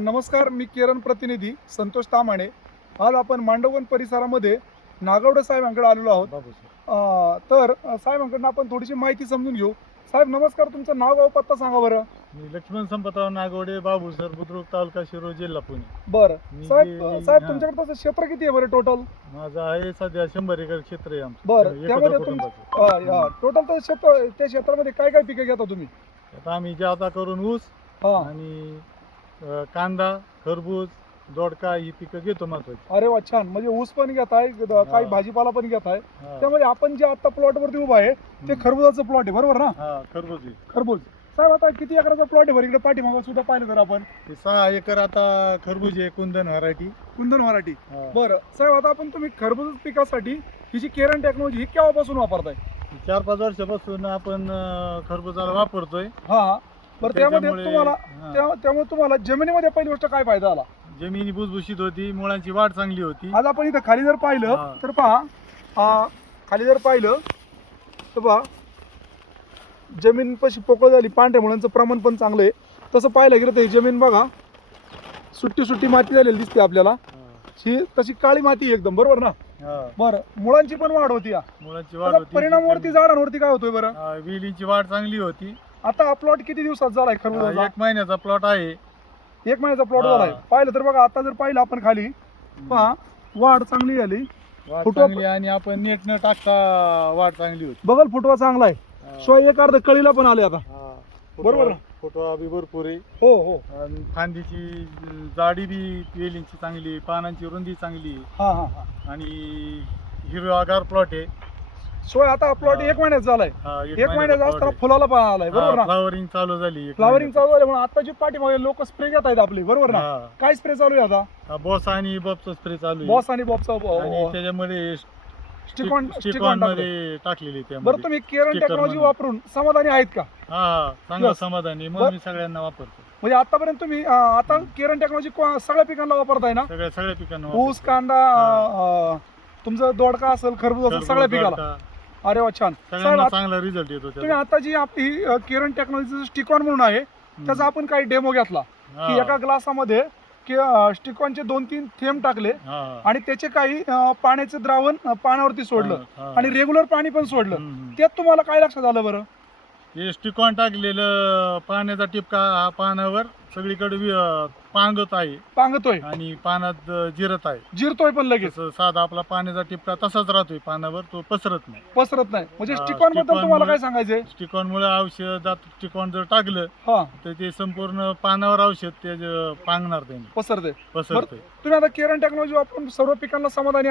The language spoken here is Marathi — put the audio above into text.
नमस्कार, मी केरन प्रतिनिधी संतोष तामाणे. आज आपण मांडवगण परिसरामध्ये नागवडे साहेबांकडे आलेलो आहोत. तर साहेबांकडून आपण थोडीशी माहिती समजून घेऊ. साहेब नमस्कार, तुमचं नाव गाव पत्ता सांगा बरं. मी लक्ष्मण संपतराव नागवडे, बाबूसर, बुद्रुक, तालुका शिरूर, जिल्हा पुणे. बरं साहेब, हां. तुमच्याकडे तसं क्षेत्र किती आहे बरं टोटल? माझं आहे सध्या 100 एकर क्षेत्र आहे आमचं. बरं, एकत्र त्यामध्ये कुटुंबाचं. टोटल तर क्षेत्र, त्या क्षेत्रामध्ये काय काय पिकं घेता तुम्ही? आता आम्ही जादा करून ऊस आणि कांदा, खरबूज, दोडका ही पिकं घेतो महत्वाची. अरे वा, छान. म्हणजे ऊस पण घेताय, काही भाजीपाला पण घेताय. हा. त्यामध्ये आपण जे आता प्लॉट वरती उभा आहे ते खरबुजाचं प्लॉट आहे, बरोबर ना? हा, खरबूज आहे. खरबूज. साहेब आता किती एकराचा प्लॉट आहे बरं? इकडे पाठीमागं सुद्धा पाहिलं तर आपण ते 6 एकर आता खरबूज आहे, कुंदन व्हरायटी. कुंदन व्हरायटी. बरं साहेब, आता आपण तुम्ही खरबूज पिकासाठी ही जी केरन टेक्नॉलॉजी ही केव्हापासून वापरताय? 4-5 वर्षापासून आपण खरबुजाला वापरतोय. हा. बरं, त्यामध्ये त्याच्यामुळे त्यामुळे तुम्हाला जमिनीमध्ये पहिली गोष्ट काय फायदा आला? जमिनी भुसभुशीत होती, मुळांची वाढ चांगली होती. आज आपण इथं खाली जर पाहिलं हा. तर पहा, खाली जर पाहिलं तर पहा, जमीन कशी पोकळ झाली, पांढऱ्या मुळांचं प्रमाण पण चांगलं आहे. तसं पाहायला गेलं तर ही जमीन बघा, सुट्टी सुट्टी माती झालेली दिसते आपल्याला. ही तशी काळी माती आहे एकदम, बरोबर ना? बरं, मुळांची पण वाढ होती. मुळांची वाढ होती. परिणामावरती झाडांवरती काय होतोय बरं? वेलींची वाढ चांगली होती. आता हा प्लॉट किती दिवसात झालाय खरबुजाचा? 1 महिन्याचा प्लॉट आहे. 1 महिन्याचा प्लॉट हा. झालाय. पाहिलं तर बघा, आता जर पाहिलं आपण खाली पहा, वाढ चांगली झाली, वाढ फुटवा चांगली आणि आपण नेट न टाकता वाढ चांगली होती. बगल फुटवा चांगला आहे. शिवाय एक अर्ध कळीला पण आले आता. बरोबर ना? फुटवा बी भरपूर आहे. हो. आणि फांदीची जाडी बी वेलींची चांगली, पानांची रुंदी चांगली हा. आणि हिरवागार प्लॉट आहे. शिवाय आता प्लॉट हा. 1 महिन्यात झालाय. 1 महिन्याचा असताना फुलाला पण आलाय, बरोबर ना? फ्लावरिंग चालू झाली. फ्लावरिंग चालू झालं म्हणून आता जी पाठीमागे लोक स्प्रे घेत आहेत आपले, बरोबर ना? काय स्प्रे चालू आहे आता? बॉस आणि बॉबचा स्प्रे चालू आहे. बॉस आणि बॉबचा आणि त्याच्यामध्ये स्टिकॉन मध्ये टाकलेली बरं, त्यामध्ये. तुम्ही केरन sticker टेक्नॉलॉजी मध्ये. वापरून समाधानी आहेत का? चांगला Yes. समाधानी म्हणून मी सगळ्यांना वापरतो. म्हणजे आतापर्यंत तुम्ही आता केरन टेक्नॉलॉजी सगळ्या पिकांना वापरताय ना? सगळ्या पिकांना ऊस, कांदा, तुमचं दोडका असेल, खरबूज असेल, सगळ्या पिकाला. अरे वा, छान. सगळ्यांना चांगला रिझल्ट येतो तुम्ही आता जी आपली केरन टेक्नॉलॉजीचं स्टिकॉन म्हणून आहे त्याचा आपण काही डेमो घेतला की एका ग्लासामध्ये स्टिकॉनचे 2-3 थेंब टाकले आणि त्याचे काही पाण्याचे द्रावण पाण्यावरती सोडलं आणि रेग्युलर पाणी पण सोडलं. त्यात तुम्हाला काय लक्षात आलं बरं? हे स्टिकॉन टाकलेलं पाण्याचा टिपका हा पानावर सगळीकडे पांगतोय आणि पानात जिरतोय पण लगेच. साधा आपला पाण्याचा टिपका तसाच राहतोय पानावर, तो पसरत नाही. म्हणजे स्टिकॉन बद्दल तुम्हाला काय सांगायचंय? स्टिकॉन मुळे औषध स्टिकॉन जर टाकलं तर ते संपूर्ण पानावर औषध ते पांगणार, त्याने पसरते. पसरते. तुम्ही आता केरन टेक्नॉलॉजी वापरून सर्व पिकांना समाधानी